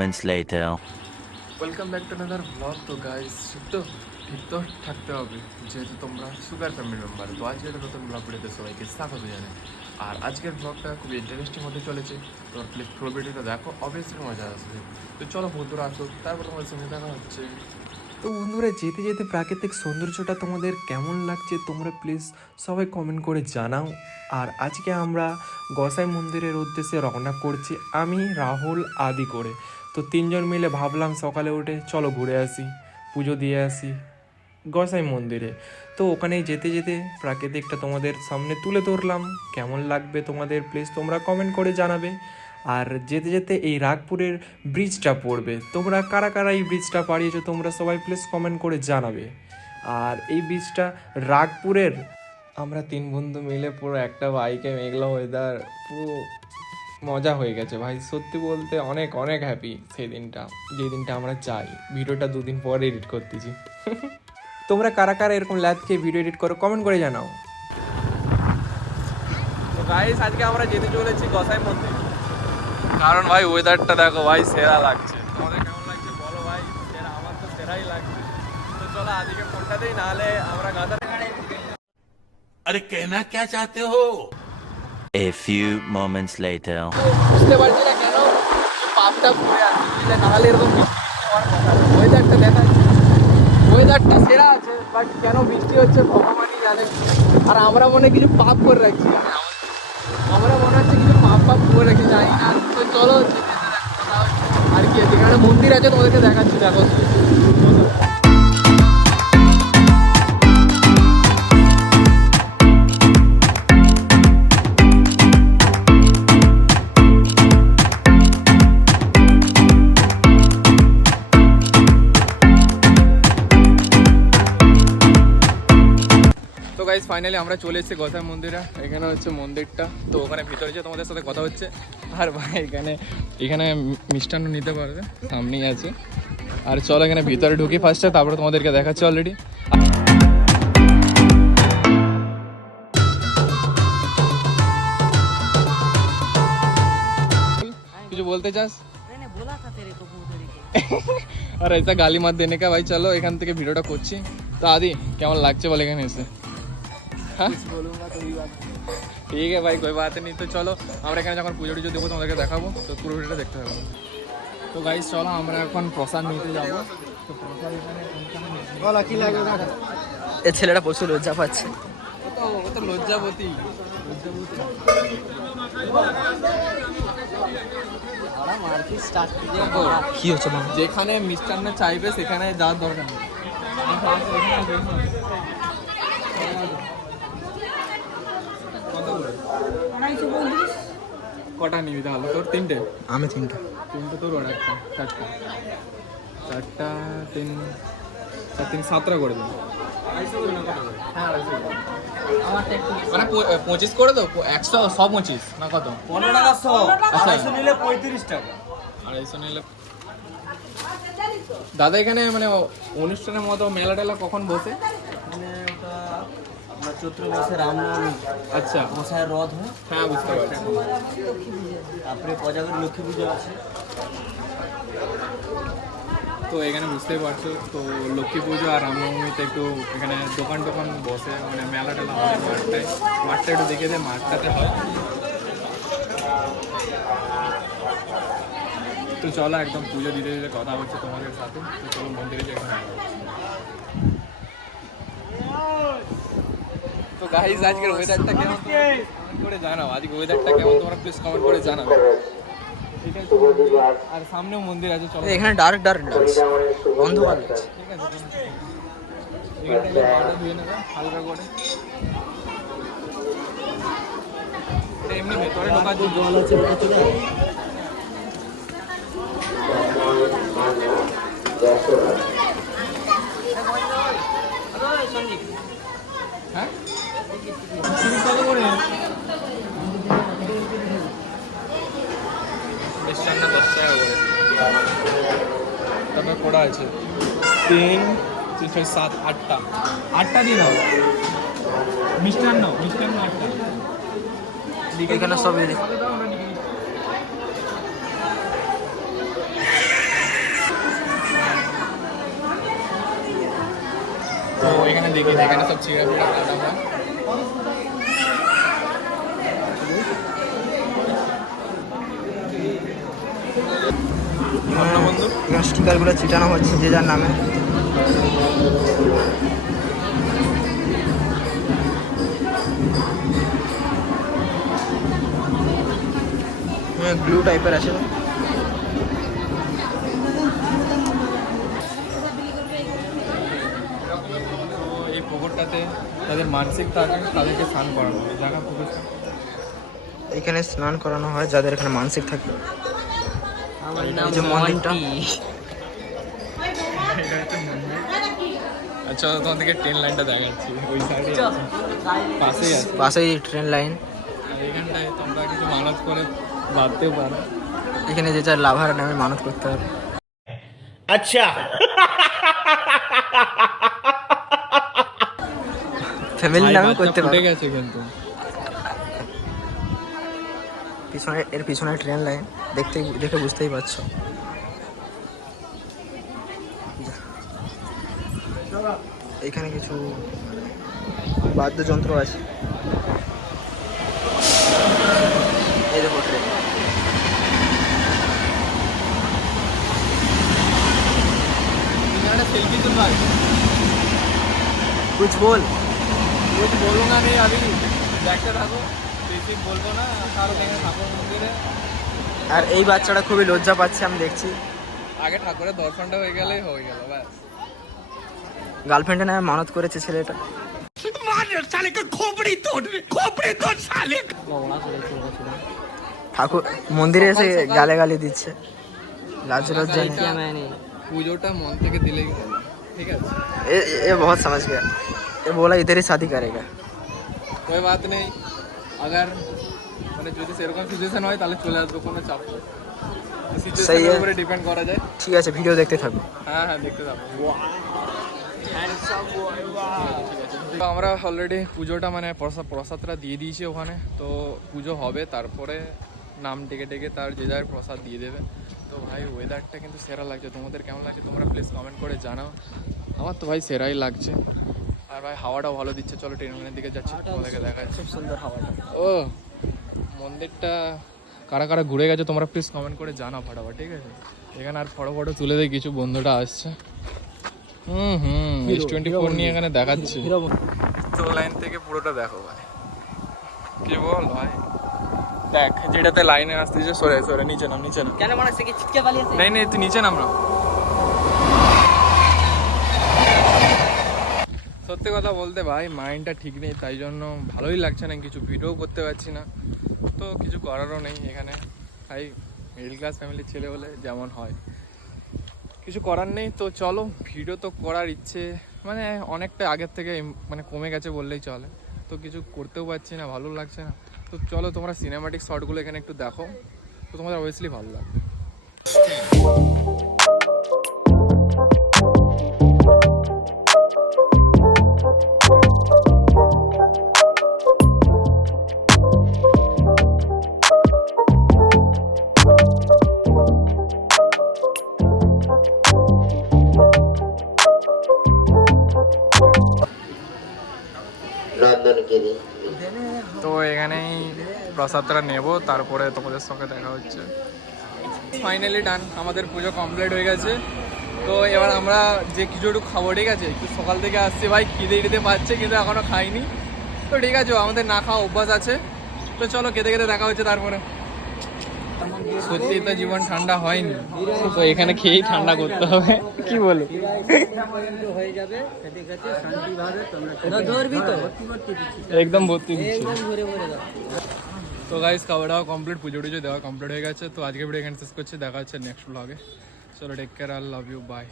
moments later. Welcome back to another blog তো guys তো ঠিক তো থাকতে হবে যেহেতু তোমরা সুগার ফ্যামিলি মেম্বার তো আজকে একটা নতুন ব্লগ ভিডিওতে সবাইকে স্বাগত জানাই। আর আজকের ব্লগটা খুবই ইন্টারেস্টিং হতে চলেছে তোমার প্লিজ পুরো ভিডিওটা দেখো অবভিয়াসলি মজা আসবে। তো চলো বন্ধুরা আসো তারপর তোমার সঙ্গে দেখা হচ্ছে। তো বন্ধুরা যেতে যেতে প্রাকৃতিক সৌন্দর্যটা তোমাদের কেমন লাগছে তোমরা প্লিজ সবাই কমেন্ট করে জানাও। আর আজকে আমরা গসাই মন্দিরের উদ্দেশ্যে রওনা করছি আমি রাহুল আদি করে। তো তিনজন মিলে ভাবলাম সকালে উঠে চলো ঘুরে আসি, পুজো দিয়ে আসি গসাই মন্দিরে। তো ওখানে যেতে যেতে প্রাকৃতিকটা তোমাদের সামনে তুলে ধরলাম, কেমন লাগবে তোমাদের প্লিজ তোমরা কমেন্ট করে জানাবে। আর যেতে যেতে এই রাগপুরের ব্রিজটা পড়বে, তোমরা কারা কারা এই ব্রিজটা পাড়িয়েছো তোমরা সবাই প্লিজ কমেন্ট করে জানাবে। আর এই ব্রিজটা রাগপুরের, আমরা তিন বন্ধু মিলে পুরো একটা বাইকে মেঘলা ওয়েদার পুরো মজা হয়ে গেছে ভাই। সত্যি বলতে অনেক অনেক হ্যাপি সেই দিনটা যেই দিনটা আমরা চাই। ভিডিওটা দুদিন পরে এডিট করতেছি। তোমরা কারা কারা এরকম ল্যাব খেয়ে ভিডিও এডিট করো কমেন্ট করে জানাও। গাইস আজকে আমরা যেতে চলেছি গসাই মন্দির। কারণ ভাই ওয়েদারটা দেখো ভাই সেরা লাগছে। তোমাদের কেমন লাগছে বলো ভাই? সেরা আমার তো সেরাই লাগছে। তো চলো আজকে ফোনটা দেই নাহলে আমরা গাদার আরে কেনা কে চাতে হো? A few moments later. বুঝতে পারছি না কেন পাপটা বুঝলে নাহলে এরকম ওয়েদারটা ওয়েদারটা সেরা আছে বাট কেন বৃষ্টি হচ্ছে জানে। আর আমরা মনে কিছু পাপ করে রাখছি। আমরা মনে হচ্ছে কিছু পাপ পাপ করে রেখে যাই না। তো চলো। আর কি এখানে মন্দির আছে, তোমাদেরকে দেখাচ্ছি, দেখো। গাইজ ফাইনালি আমরা চলে এসেছি গোসাই মন্দিরে। এখানে হচ্ছে মন্দিরটা। তো ওখানে ভিতরে যে তোমাদের সাথে কথা হচ্ছে, আর ভাই এখানে এখানে মিষ্টান্ন নিতে পারবে, সামনেই আছে। আর চলো এখানে ভিতরে ঢুকি ফার্স্টে তারপরে তোমাদেরকে দেখাচ্ছি অলরেডি কিছু বলতে চাস? আর, এসা গালি মাত দেনে কা? ভাই, চলো এখান থেকে ভিডিওটা করছি। তো আদি, কেমন লাগছে বলে এখানে এসে? ঠিক আছে ভাই কোই বাত নেই তো চলো আমরা এখানে যখন পুজো টুজো দেবো তোমাদেরকে দেখাবো তো পুরো ভিডিওটা দেখতে হবে তো গাইজ চলো আমরা এখন প্রসাদ নিতে যাব তো প্রসাদ এখানে এ ছেলেটা প্রচুর লজ্জা পাচ্ছে। ও তো ও লজ্জাবতী কি হচ্ছে যেখানে মিষ্টান্ন চাইবে সেখানে যাওয়ার দরকার নেই। কটা নিবি তাহলে? তোর তিনটে? আমি তিনটা। তিনটে তোর ওর একটা চারটা। চারটা তিন চার তিন সাতটা করে দিন মানে পঁচিশ করে তো একশো সব পঁচিশ না কত? পনেরো টাকা শো আচ্ছা। আড়াইশো নিলে পঁয়ত্রিশ টাকা। আড়াইশো নিলে দাদা এখানে মানে অনুষ্ঠানের মতো মেলা টেলা কখন বসে? চৈত্র মাসে রামনবমী আচ্ছা। মশাইয়ের রথ হয়। হ্যাঁ বুঝতে পারছি। তারপরে কোজাগরি লক্ষ্মী পুজো আছে। তো এখানে বুঝতেই পারছ তো লক্ষ্মী পুজো আর রামনবমীতে একটু এখানে দোকান টোকান বসে মানে মেলা টেলা হয় মাঠটায় মাঠটা একটু দেখে দেয় মাঠটাতে হয়। তো চলো একদম পুজো দিতে দিতে কথা হচ্ছে তোমাদের সাথে। তো চলো মন্দিরে যে তো গাইজ আজকের ওয়েদারটা কেমন? কমেন্ট করে জানাও। আজকে ওয়েদারটা কেমন? তোমরা প্লিজ কমেন্ট করে আছে আর সামনেও মন্দির আছে চলো। এখানে ডার্ক ডার্ক লাগছে অন্ধকার লাগছে ঠিক আছে পাউডার ধুয়ে নেবে হালকা করে। এমনি ভেতরে ঢোকার জন্য। জল আছে। হয়েছে তিন তিন ছয় সাত আটটা। আটটা দিন হবে মিষ্টান্ন মিষ্টান্ন আটটা এখানে সব তো এখানে দেখি এখানে সব চিড়া পিড়া এখানে স্টিকারগুলো চিটানো হচ্ছে যে যার নামে। গ্লু টাইপের আছে। এই পুকুরটাতে যাদের মানসিক থাকে তাদেরকে স্নান করানো হয়। জায়গা পুকুর এখানে স্নান করানো হয় যাদের এখানে মানসিক থাকে। আমার আচ্ছা, পাশেই ট্রেন লাইন এখানটায় তোমরা কিছু মানত করে বাঁধতেও পারো। এখানে যে চার লাভার নামে মানত করতে হবে। আচ্ছা। ফ্যামিলি নামে করতে পারো। গেছে কিন্তু। পিছনে এর পিছনে ট্রেন লাইন দেখতে দেখে বুঝতেই পারছো এখানে কিছু বাদ্যযন্ত্র আছে এই দেখো ট্রেন सेल्फी तो भाई कुछ बोल कुछ बोलूंगा नहीं अभी দেখতে থাকো বেশি বলবো না কারণ এখানে ঠাকুর মন্দিরে আর এই বাচ্চাটা খুবই লজ্জা পাচ্ছে আমি দেখছি আগে ঠাকুরের দর্শনটা হয়ে গেলেই হয়ে গেল ব্যাস গার্লফ্রেন্ডের নামে মানত করেছে ছেলেটা ঠাকুর মন্দিরে এসে গালে গালি দিচ্ছে লাজ লজ্জা নেই किया मैंने পুজোটা মন থেকে দিলেই হলো ঠিক আছে ये ये बहुत समझ गया ये बोला इधर ही शादी करेगा કોઈ বাত নেই আগার মানে যদি সেরকম সিচুয়েশন হয় তাহলে চলে আসবে কোনো চাপ নেই। সিচুয়েশনের উপরে ডিপেন্ড করা যায়। ঠিক আছে ভিডিও দেখতে থাকো। হ্যাঁ হ্যাঁ দেখতে থাকো। তো আমরা অলরেডি পুজোটা মানে প্রসাদ প্রসাদটা দিয়ে দিয়েছি ওখানে। তো পুজো হবে তারপরে নাম ডেকে ডেকে তার যে যার প্রসাদ দিয়ে দেবে। তো ভাই ওয়েদারটা কিন্তু সেরা লাগছে। তোমাদের কেমন লাগছে? তোমরা প্লিজ কমেন্ট করে জানাও। আমার তো ভাই সেরাই লাগছে। আর ভাই হাওয়াটাও ভালো দিচ্ছে। চলো ট্রেনের দিকে যাচ্ছি তোমাদেরকে দেখাচ্ছি। খুব সুন্দর হাওয়াটা। ও মন্দিরটা কারা কারা ঘুরে গেছে তোমরা প্লিজ কমেন্ট করে জানাও ফাটাফাট ঠিক আছে? এখানে আর ফটো ফটো তুলে দেয় কিছু বন্ধুটা আসছে। হুম হুম এস টোয়েন্টি ফোর নিয়ে এখানে দেখাচ্ছে। তো লাইন থেকে পুরোটা দেখো ভাই। কি বল ভাই? দেখ যেটাতে লাইনে আসতেছে সরে সরে নিচে নাম নিচে নাম। কেন মনে হচ্ছে কি ছিটকে পালিয়ে আছে নেই নেই তুই নিচে নাম না সত্যি কথা বলতে ভাই মাইন্ডটা ঠিক নেই, তাই জন্য ভালোই লাগছে না, কিছু ভিডিও করতে পারছি না। তো কিছু করারও নেই এখানে। তাই মিডল ক্লাস ফ্যামিলির ছেলে হলে যেমন হয়। কিছু করার নেই, তো চলো ভিডিও তো করার ইচ্ছে মানে অনেকটা আগের থেকে মানে কমে গেছে বললেই চলে। তো কিছু করতেও পারছি না, ভালো লাগছে না। তো চলো, তোমরা সিনেমাটিক শটগুলো এখানে একটু দেখো। তো তোমাদের অবভিয়াসলি ভালো লাগবে। প্রসাদটা নেব তারপরে তোমাদের সঙ্গে দেখা হচ্ছে। ফাইনালি ডান আমাদের পুজো কমপ্লিট হয়ে গেছে। তো এবার আমরা যে কিছু একটু খাব ঠিক আছে? একটু সকাল থেকে আসছি ভাই খিদে খিদে পাচ্ছে কিন্তু এখনও খাইনি। তো ঠিক আছে আমাদের না খাওয়া অভ্যাস আছে। তো চলো খেতে খেতে দেখা হচ্ছে তারপরে। সত্যি তো জীবন ঠান্ডা হয়নি। তো এখানে খেয়েই ঠান্ডা করতে হবে। কি বলো? হয়ে যাবে খেতে খেতে শান্তিভাবে তোমরা ধরবি তো একদম ভর্তি দিচ্ছি তো গাইস খাওয়া দাওয়া কমপ্লিট পুজো টুজো দেওয়া কমপ্লিট হয়ে গেছে তো আজকে ভিডিও এখানে শেষ করছি দেখা হচ্ছে নেক্সট ব্লগে চলো take care I love you bye